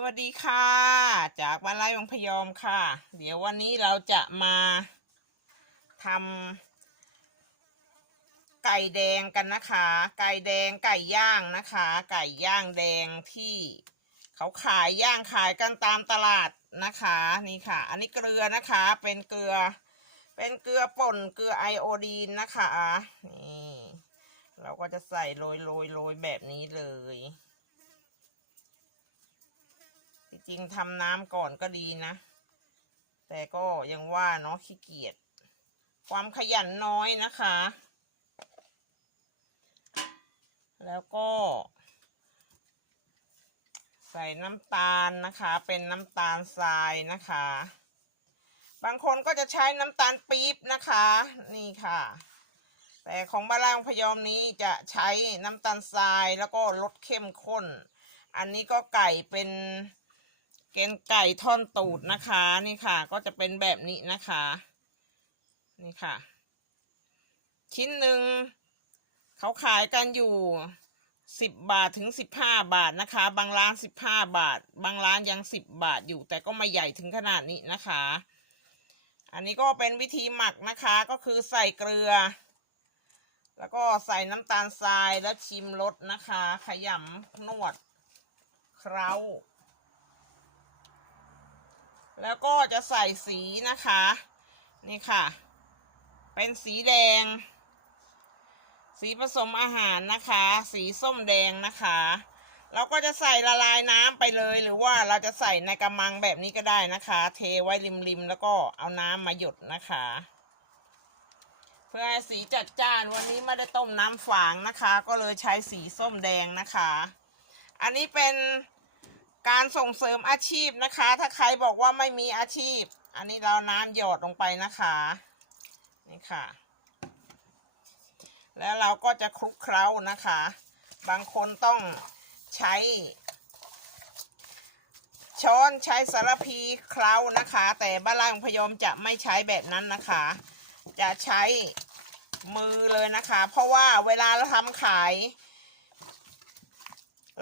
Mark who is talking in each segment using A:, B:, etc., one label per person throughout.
A: สวัสดีค่ะ จากบ้านไร่วังพยอมค่ะ เดี๋ยววันนี้เราจะมาทำไก่แดงกันนะคะ ไก่แดงไก่ย่างนะคะ ไก่ย่างแดงที่เขาขายย่างขายกันตามตลาดนะคะนี่ค่ะ อันนี้เกลือนะคะเป็นเกลือ เป็นเกลือป่นเกลือไอโอดีนนะคะนี่เราก็จะใส่โรยโรยโรยแบบนี้เลย จริงทำน้ำก่อนก็ดีนะ แต่ก็ยังว่าเนาะขี้เกียจความขยันน้อยนะคะ แล้วก็ ใส่น้ำตาลนะคะ เป็นน้ำตาลทรายนะคะ บางคนก็จะใช้น้ำตาลปี๊บนะคะ นี่ค่ะ แต่ของบ้านล่างพยอมนี้จะใช้น้ำตาลทรายแล้วก็ลดเข้มข้น อันนี้ก็ไก่เป็น เกนไก่ท่อนตูดนะคะนี่ค่ะ ก็จะเป็นแบบนี้นะคะ นี่ค่ะ ชิ้นหนึ่งเขาขายกันอยู่สิบบาทถึงสิบห้าบาทนะคะ บางร้านสิบห้าบาท บางร้านยังสิบบาทอยู่ แต่ก็ไม่ใหญ่ถึงขนาดนี้นะคะ อันนี้ก็เป็นวิธีหมักนะคะก็คือใส่เกลือ แล้วก็ใส่น้ำตาลทรายแล้วชิมรสนะคะ ขยำนวดเคล้า แล้วก็จะใส่สีนะคะ นี่ค่ะ เป็นสีแดง สีผสมอาหารนะคะ สีส้มแดงนะคะ เราก็จะใส่ละลายน้ำไปเลย หรือว่าเราจะใส่ในกระมังแบบนี้ก็ได้นะคะ เทไว้ริมๆแล้วก็เอาน้ำมาหยดนะคะ เพื่อให้สีจัดจ้านวันนี้ไม่ได้ต้มน้ำฝางนะคะ ก็เลยใช้สีส้มแดงนะคะ อันนี้เป็น การส่งเสริมอาชีพนะคะ ถ้าใครบอกว่าไม่มีอาชีพ อันนี้เราน้ำหยดลงไปนะคะนี่ค่ะ แล้วเราก็จะคลุกเคล้านะคะ บางคนต้องใช้ ช้อนใช้สารพีเคล้านะคะ แต่บ้านล่างพยอมจะไม่ใช้แบบนั้นนะคะ จะใช้มือเลยนะคะ เพราะว่าเวลาเราทำขาย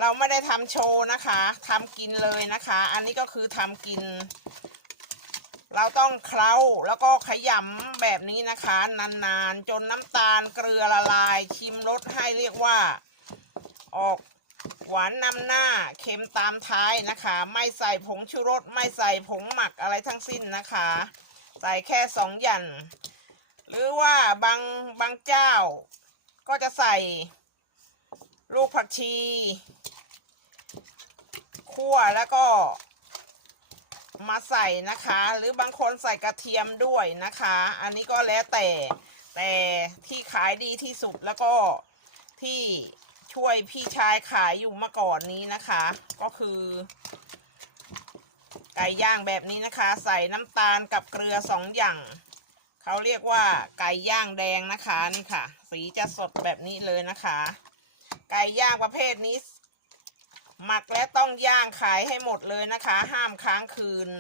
A: เราไม่ได้ทำโชว์นะคะทำกินเลยนะคะ อันนี้ก็คือทำกิน เราต้องเคล้าแล้วก็ขยำแบบนี้นะคะ นานๆ จนน้ำตาลเกลือละลายชิมรสให้เรียกว่า ออกหวานนำหน้าเค็มตามท้ายนะคะ ไม่ใส่ผงชูรส ไม่ใส่ผงหมักอะไรทั้งสิ้นนะคะ ใส่แค่สองอย่างหรือว่าบางบางเจ้าก็จะใส่ ลูกผักชีคั่วแล้วก็มาใส่นะคะ หรือบางคนใส่กระเทียมด้วยนะคะ อันนี้ก็แล้วแต่แต่ที่ขายดีที่สุดแล้วก็ที่ช่วยพี่ชายขายอยู่เมื่อก่อนนี้นะคะ ก็คือ ไก่ย่างแบบนี้นะคะ ใส่น้ำตาลกับเกลือสองอย่างเขาเรียกว่าไก่ย่างแดงนะคะนี่ค่ะ สีจะสดแบบนี้เลยนะคะ ไก่ย่างประเภทนี้ หมักและต้องย่างขายให้หมดเลยนะคะ ห้ามค้างคืน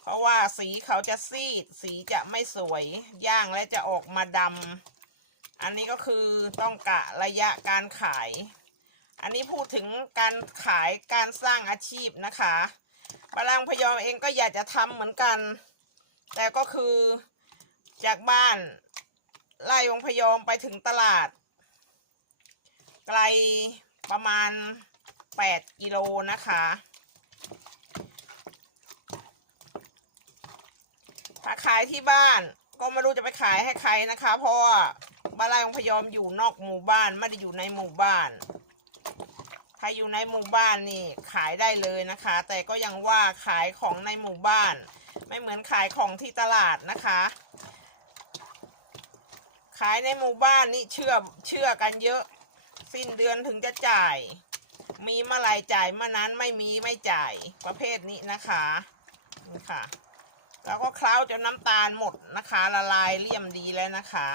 A: เพราะว่าสีเขาจะซีด สีจะไม่สวย ย่างและจะออกมาดำอันนี้ก็คือต้องกะระยะการขาย อันนี้พูดถึงการขายการสร้างอาชีพนะคะบาลังพยอมเองก็อยากจะทำเหมือนกัน แต่ก็คือจากบ้านไล่วงพยอมไปถึงตลาด ไกลประมาณ 8 กิโลนะคะ ถ้าขายที่บ้านก็ไม่รู้จะไปขายให้ใครนะคะ เพราะว่าบ้านไร่ของพยอมอยู่นอกหมู่บ้านไม่ได้อยู่ในหมู่บ้าน ถ้าอยู่ในหมู่บ้านนี่ขายได้เลยนะคะ แต่ก็ยังว่าขายของในหมู่บ้าน ไม่เหมือนขายของที่ตลาดนะคะ ขายในหมู่บ้านนี่เชื่อเชื่อกันเยอะ สิ้นเดือนถึงจะจ่าย มีเมื่อไรจ่ายเมื่อนั้นไม่มีไม่จ่ายประเภทนี้นะคะนี่ค่ะ แล้วก็เคล้าจนน้ำตาลหมดนะคะ ละลายเลี่ยมดีแล้วนะคะ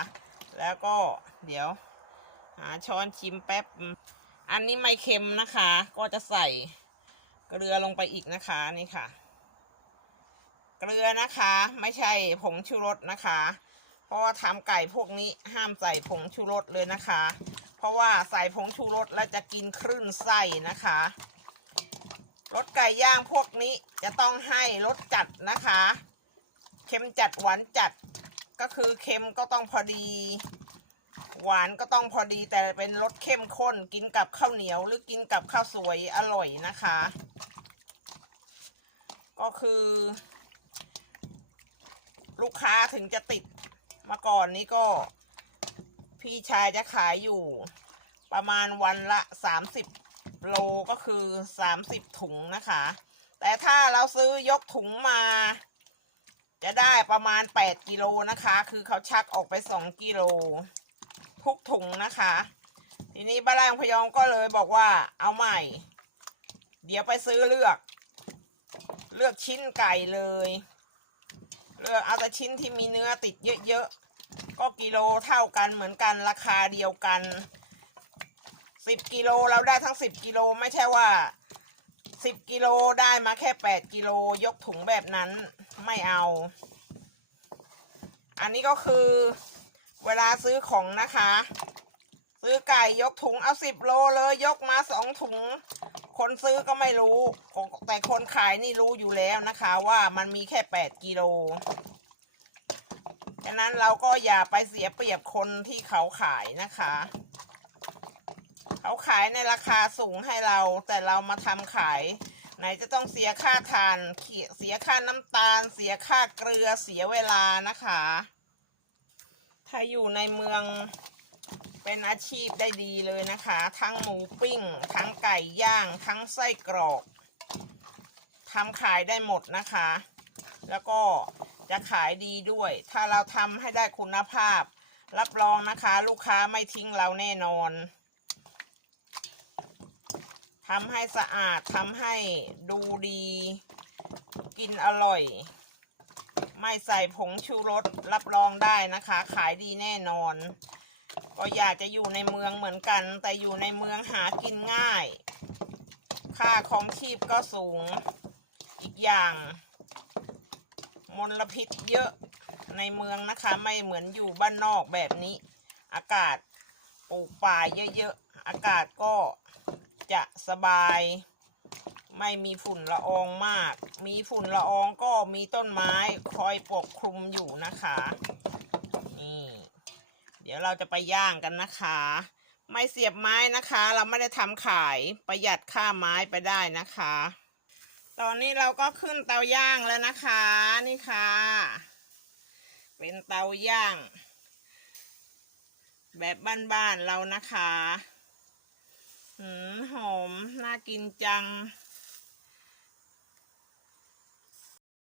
A: แล้วก็เดี๋ยวหาช้อนชิมแป๊บ อันนี้ไม่เค็มนะคะ ก็จะใส่เกลือลงไปอีกนะคะนี่ค่ะ เกลือนะคะ ไม่ใช่ผงชูรสนะคะเพราะว่าทำไก่พวกนี้ห้ามใส่ผงชูรสเลยนะคะ เพราะว่าใส่ผงชูรสแล้วจะกินคลื่นไส้นะคะรสไก่ย่างพวกนี้จะต้องให้รสจัดนะคะ เค็มจัดหวานจัดก็คือเค็มก็ต้องพอดี หวานก็ต้องพอดีแต่เป็นรสเข้มข้นกินกับข้าวเหนียวหรือกินกับข้าวสวยอร่อยนะคะ ก็คือ ลูกค้าถึงจะติดมาก่อนนี้ก็ พี่ชายจะขายอยู่ ประมาณวันละสามสิบโลก็คือสามสิบถุงนะคะ แต่ถ้าเราซื้อยกถุงมา จะได้ประมาณแปดกิโลนะคะ คือเขาชักออกไปสองกิโลทุกถุงนะคะ ทีนี้บ้านแรงพยองก็เลยบอกว่าเอาใหม่ เดี๋ยวไปซื้อเลือก เลือกชิ้นไก่เลย เลือกเอาแต่ชิ้นที่มีเนื้อติดเยอะๆ ก็กิโลเท่ากันเหมือนกันราคาเดียวกันสิบกิโลเราได้ทั้งสิบกิโลไม่ใช่ว่าสิบกิโลได้มาแค่แปดกิโลยกถุงแบบนั้นไม่เอา อันนี้ก็คือเวลาซื้อของนะคะ ซื้อไก่ยกถุงเอาสิบโลเลยยกมาสองถุง คนซื้อก็ไม่รู้ แต่คนขายนี่รู้อยู่แล้วนะคะว่ามันมีแค่แปดกิโล ฉะนั้นเราก็อย่าไปเสียเปรียบคนที่เขาขายนะคะ เขาขายในราคาสูงให้เรา แต่เรามาทำขาย ไหนจะต้องเสียค่าทานเสียค่าน้ำตาล เสียค่าเกลือเสียเวลานะคะ ถ้าอยู่ในเมืองเป็นอาชีพได้ดีเลยนะคะ ทั้งหมูปิ้ง ทั้งไก่ย่าง ทั้งไส้กรอกทำขายได้หมดนะคะ แล้วก็ จะขายดีด้วย ถ้าเราทำให้ได้คุณภาพ รับรองนะคะ ลูกค้าไม่ทิ้งเราแน่นอนทำให้สะอาดทำให้ดูดี กินอร่อย ไม่ใส่ผงชูรสรับรองได้นะคะ ขายดีแน่นอน ก็อยากจะอยู่ในเมืองเหมือนกัน แต่อยู่ในเมืองหากินง่าย ค่าของชีพก็สูง อีกอย่าง ลพิษเยอะในเมืองนะคะ ไม่เหมือนอยู่บ้านนอกแบบนี้ อากาศปลูกป่าเยอะๆ อากาศก็จะสบาย ไม่มีฝุ่นละอองมาก มีฝุ่นละอองก็มีต้นไม้คอยปกคลุมอยู่นะคะ นี่ เดี๋ยวเราจะไปย่างกันนะคะ ไม่เสียบไม้นะคะ เราไม่ได้ทำขายประหยัดค่าไม้ไปได้นะคะ ตอนนี้เราก็ขึ้นเตาย่างแล้วนะคะ นี่ค่ะ เป็นเตาย่าง แบบบ้านๆเรานะคะ หืมหอม น่ากินจัง